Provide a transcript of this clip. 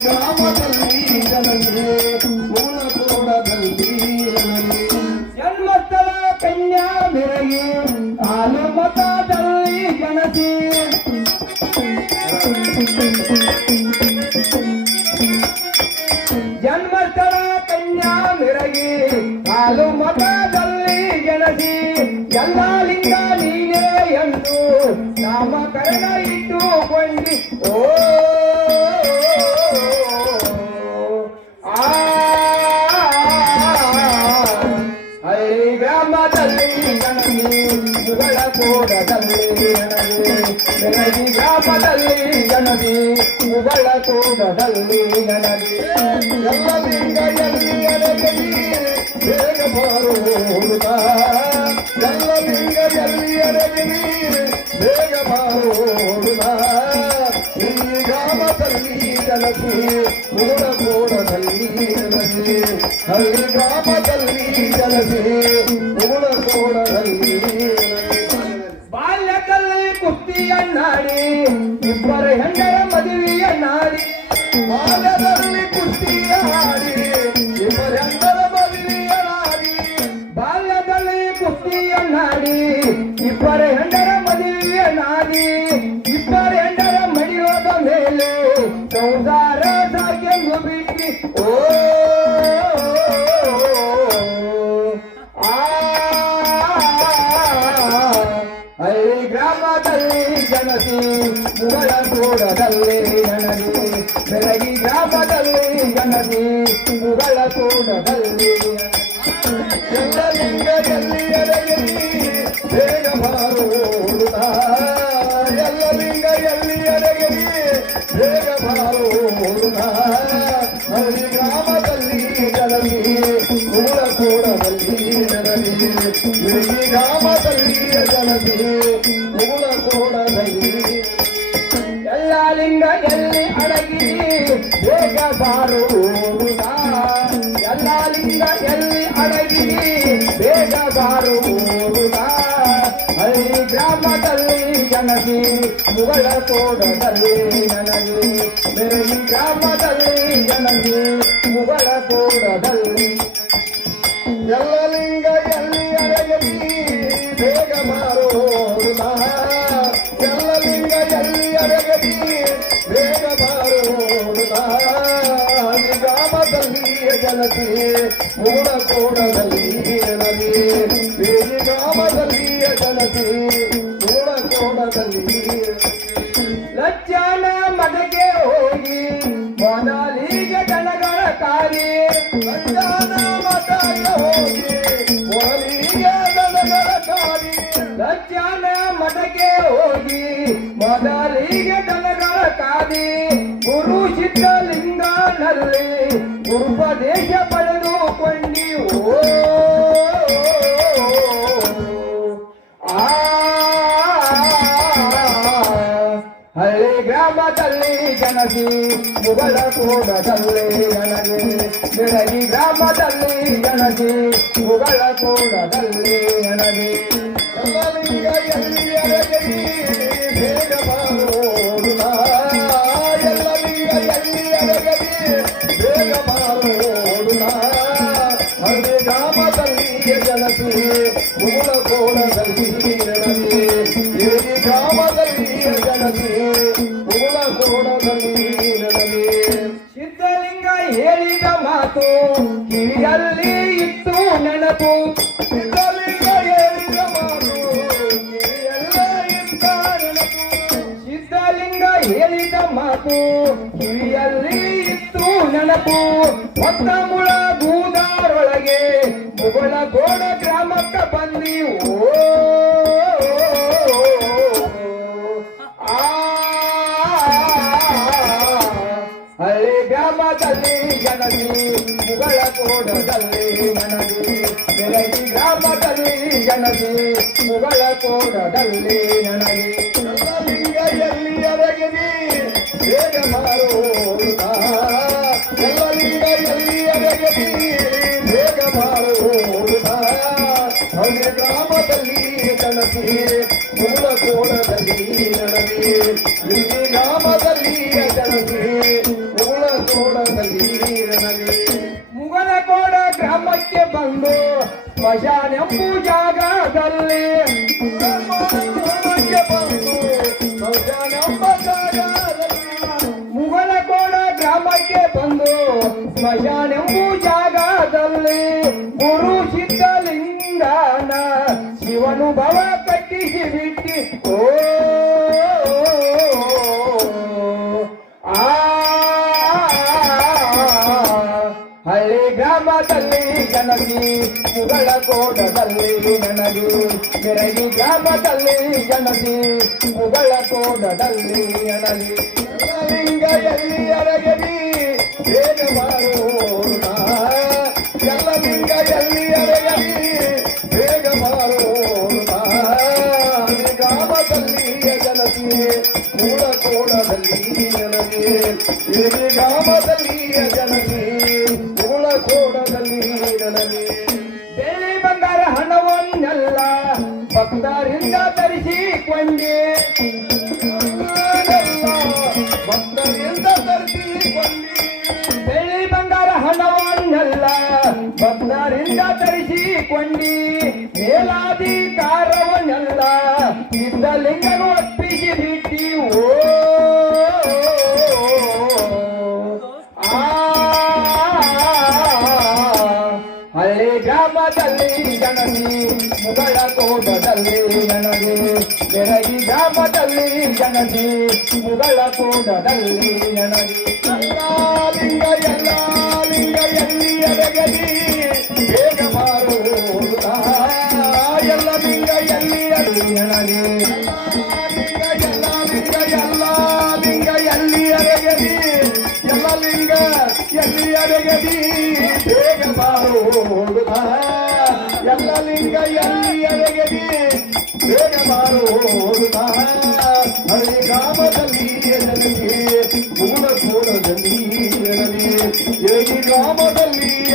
ಗ್ರಾಮದಲ್ಲಿ ಜನತೆ ಮೂಲಕೋಡದಲ್ಲಿ ಜನ್ಮಸ್ಥಳ ಕನ್ಯಾ ಬೆರಗಿ ಹಾಲು ಮತದಲ್ಲಿ ಜನತೆ ಜನ್ಮಸ್ಥಳ ಕನ್ಯಾ ಬೆರಗಿ ಹಾಲು ಮತದಲ್ಲಿ ಜನತೆ ಎಲ್ಲ ಲಿಂಗ ನೀನೇ ಎಂದು ನಾಮಕರಣ ಇಟ್ಟುಕೊಂಡಿ ಓ ಕೋಡದಲ್ಲಿ ನನಗೆ ಗ್ರಾಮದಲ್ಲಿ ಜನತೆ ಉಗಳ ಕೋಡದಲ್ಲಿ ನನಗೆ ಎಲ್ಲ ಲಿಂಗದಲ್ಲಿ ಅರಗಲಿ ಬೇಗ ಬಾರೋಡುತ್ತ ಎಲ್ಲ ಲಿಂಗದಲ್ಲಿ ಅರಗಲಿ ಬೇಗ ಬಾರೋಡುತ್ತ ಈ ಗ್ರಾಮದಲ್ಲಿ ಜನತೆ ಉಗಳ ಕೋಡದಲ್ಲಿ ನನಗೆ ಹಳ್ಳಿ ಗ್ರಾಮದಲ್ಲಿ ಜನತೆ ಉಗಳ ಕೋಡದಲ್ಲಿ ಕುಸ್ತಿಯನ್ನಾಡಿ ಇಬ್ಬರ ಹೆಂಡರ ಮದುವೆಯನ್ನಾಡಿ ಬಾಲ್ಯದಲ್ಲಿ ಕುಸ್ತಿಯ ಹಾಡಿ ಇಬ್ಬರ ಹೆಂಡರ ಮದುವೆಯನ್ನಾಡಿ ಬಾಲ್ಯದಲ್ಲಿ ಕುಸ್ತಿಯನ್ನಾಡಿ ಇಬ್ಬರ ಹೆಂಡರ ಮದುವೆಯನ್ನಾಡಿ ಇಬ್ಬರ ಹೆಂಡರ ಮಡಿಯೋದ ಮೇಲೆ ಸಂಸಾರ ಸಾಕೆಂದು ಬಿಟ್ಟಿ ಓ ಗ್ರಾಮದಲ್ಲಿ ಜನತೆ ಮುಗಳ ಕೋಡದಲ್ಲಿ ನನಗೆ ಬೆಳಗಿ ಗ್ರಾಮದಲ್ಲಿ ಜನತೆ ಮುಗಳ ಕೋಡದಲ್ಲಿ ಎಲ್ಲ ಲಿಂಗದಲ್ಲಿ ಅರಗಲಿ ಬೇಗ ಬಾರೋಡುತ್ತ ಎಲ್ಲ ಲಿಂಗದಲ್ಲಿ ಅರಗಲಿ ಬೇಗ ಬಾರೋಡುತ್ತ ಹಳ್ಳಿ ಗ್ರಾಮದಲ್ಲಿ ಜನತೆ ಮುಗಳ ಕೋಡದಲ್ಲಿ ನನಗೆ ಬೆಳಗಿ ಗ್ರಾಮದಲ್ಲಿ ಜನತೆ ಎಲ್ಲ ಲಿಂಗ ಎಲ್ಲಿ ಅಡಗಿ ಬೇಗ ಬಾರುವುದ ಎಲ್ಲ ಲಿಂಗ ಎಲ್ಲಿ ಅಡಗಿ ಬೇಗ ಬಾರುವುದ ಹಳ್ಳಿ ಗ್ರಾಮದಲ್ಲಿ ಜನತೆ ಮುಗಳ ಕೋಡದಲ್ಲಿ ನನಗೆ ಬೆರಗಿ ಗ್ರಾಮದಲ್ಲಿ ಜನತೆ ಮುಗಳ ಕೋಡದಲ್ಲಿ ಎಲ್ಲ ಲಿಂಗ ಎಲ್ಲಿ ಅಡಗಿ ಬೇಗ ಬಾರುವುದ ಎಲ್ಲ ಲಿಂಗ ಎಲ್ಲಿ ಅರಗಲಿ ಬೇಗ ಬಾರೋಡುತ್ತ ಗ್ರಾಮದಲ್ಲಿ ಜನತೆ ಮೂಲ ಕೋಡದಲ್ಲಿ ನನಗೆ ಬೇರೆ ಗ್ರಾಮದಲ್ಲಿ ಜನತೆ ಮೂಲ ಕೋಡದಲ್ಲಿ ಲಜ್ಜಾನ ಮನೆಗೆ ಹೋಗಿ ಮೊದಲಿಗೆ ಜನಗಳ ಕಾರಿ ಲಜ್ಜಾನ ಮನೆಗೆ ಹೋಗಿ ಮೊದಲಿಗೆ ಜನಗಳ ಕಾರಿ ಲಜ್ಜಾನ ಮನೆಗೆ ಹೋಗಿ ಮೊದಲಿಗೆ ದನಗಳ ಕಾದಿ ಗುರು ಸಿದ್ಧಲಿಂಗನಲ್ಲಿ ಗುರುಪದೇಶ ಪಡೆದುಕೊಂಡಿ ಓ ಹಳ್ಳಿ ಗ್ರಾಮದಲ್ಲಿ ಜನತೆ ಮುಗಳ ಕೋಡದಲ್ಲಿ ನನಗೆ ಬೆಳಗಿ ಗ್ರಾಮದಲ್ಲಿ ಜನತೆ ಮುಗಳ ಕೋಡದಲ್ಲಿ ನನಗೆ ಎಲ್ಲ ಲಿಂಗ ಎಲ್ಲಿ ಅರಗಲಿ ಬೇಗ ಬಾರೋಡುತ್ತ ಎಲ್ಲ ಲಿಂಗ ಎಲ್ಲಿ ಅರಗಲಿ ಬೇಗ ಬಾರೋಡುತ್ತ ಹಳ್ಳಿ ಗ್ರಾಮದಲ್ಲಿ ಜನತೆ ಮುಗಳ ಕೋಡದಲ್ಲಿ ನನಗೆ ಈ ಗ್ರಾಮದಲ್ಲಿ ಜನತೆ ಮುಗಳ ಕೋಡದಲ್ಲಿ ನನಗೆ ಸಿದ್ಧಲಿಂಗ ಹೇಳಿದ ಮಾತು ಕಿವಿಯಲ್ಲಿ ಇತ್ತು ನೆನಪು ಸಿದ್ಧಲಿಂಗ ಹೇಳಿದ ಮಾತು ಸಿದ್ಧಲಿಂಗ ಹೇಳಿದ ಮಾತು ಕಿವಿಯಲ್ಲಿ ಇತ್ತು ನೆನಪು ಹೊತ್ತ ಮುಳ ಗೂದಾರೊಳಗೆ ಮುಗಳ ಗೋಡ ಗ್ರಾಮಕ್ಕೆ ಬಂದಿ ಓ ಹಳ್ಳಿ ಗ್ರಾಮದಲ್ಲಿ ಜನತೆ ಮುಗಳ ಕೋಡದಲ್ಲಿ ನನಗೆ ಬೆಳಗಿ ಗ್ರಾಮದಲ್ಲಿ ಜನತೆ ಮುಗಳ ಕೋಡದಲ್ಲಿ ನನಗೆ ಎಲ್ಲಿ ಅರಗಲಿ ಬೇಗ ಬಾರೋಡುತ್ತ ಎಲ್ಲ ಲಿಂಗ ಎಲ್ಲಿ ಅರಗಲಿ ಬೇಗ ಬಾರೋಡುತ್ತ ಹಳ್ಳಿ ಗ್ರಾಮದಲ್ಲಿ ಜನತೆ ಮೂಲ ಕೋಡದಲ್ಲಿ ನನಗೆ ಈ ಗ್ರಾಮದಲ್ಲಿ ಜನತೆ ಮೂಲ ಕೋಡದಲ್ಲಿ ಮುಗಳಕೋಡ ಗ್ರಾಮಕ್ಕೆ ಬಂದು ಸ್ಮಶಾನೆಂಬು ಜಾಗದಲ್ಲಿ ಮುಗಳಕೋಡ ಗ್ರಾಮಕ್ಕೆ ಬಂದು ಸ್ಮಶಾನೆಂಬು ಜಾಗದಲ್ಲಿ ಗುರು ಸಿದ್ಧಲಿಂಗನ ಶಿವನು ಭವ ಕಟ್ಟಿಸಿ ಬಿಟ್ಟಿ ಹಳ್ಳಿ ಗ್ರಾಮದಲ್ಲಿ ಜನನಿ ಮುಗಳಕೋಟದಲ್ಲಿ ನನಗೆ ಮೆರಗಿ ಗ್ರಾಮದಲ್ಲಿ ಜನನಿ ಮುಗಳಕೋಟದಲ್ಲಿ ನನಗೆ ಲಿಂಗ ಎಲ್ಲಿ ಅರಗಲಿ ಬೇಗ ಮಾಡೋಣ ಎಲ್ಲ ಲಿಂಗ ಎಲ್ಲಿ ಅರಗಲಿ ಬೇಗ ಮಾಡೋಣ ಗ್ರಾಮದಲ್ಲಿ ಜನನಿ ಮುಗಳಕೋಟದಲ್ಲಿ ನನಗೆ ಮೆರಗಿ ಗ್ರಾಮದಲ್ಲಿ ಜನನಿ ಬೆಳ್ಳಿ ಬಂಗಾರ ಹಣವನ್ನೆಲ್ಲ ಭಕ್ತರಿಂದ ತರಿಸಿಕೊಂಡೆ ಬೆಳ್ಳಿ ಬಂಗಾರ ಹಣವನ್ನೆಲ್ಲ ಭಕ್ತರಿಂದ ತರಿಸಿಕೊಂಡಿ ಮೇಲಾಧಿಕಾರವನ್ನೆಲ್ಲ ಸಿದ್ಧಲಿಂಗನು ಒಪ್ಪಿಸಿ ಬಿಟ್ಟಿ ಹಳ್ಳಿ ಗ್ರಾಮದಲ್ಲಿ ಜನನಿ ಮುಗಳಕೋಟದಲ್ಲಿ ನನಗೆ ಬೆರಗಿ ಗ್ರಾಮದಲ್ಲಿ ಜನನಿ ಮುಗಳಕೋಟದಲ್ಲಿ ನನಗೆ ಲಿಂಗ ಎಲ್ಲ ಲಿಂಗ ಎಲ್ಲಿ ಅರಗಲಿ ಬೇಗ ಮಾರುವುದ ಎಲ್ಲ ಲಿಂಗ ಎಲ್ಲಿ ನನಗೆ ಲಿಂಗ ಎಲ್ಲ ಲಿಂಗ ಎಲ್ಲ ಲಿಂಗ ಎಲ್ಲಿ ಅರಗಲಿ ಎಲ್ಲ ಲಿಂಗ ಎಲ್ಲಿ ಅರಗಲಿ ಬೇಗ ಮಾರುವುದ ಎಲ್ಲ ಲಿಂಗ ಎಲ್ಲಿ ಅರಗಲಿ ಬೇಗ ಮಾರುವುದ ಹಳ್ಳಿ ಗ್ರಾಮದಲ್ಲಿ ಜನನಿಗೆ ಮುಗಳಕೋಟದಲ್ಲಿ ಗ್ರಾಮದಲ್ಲಿ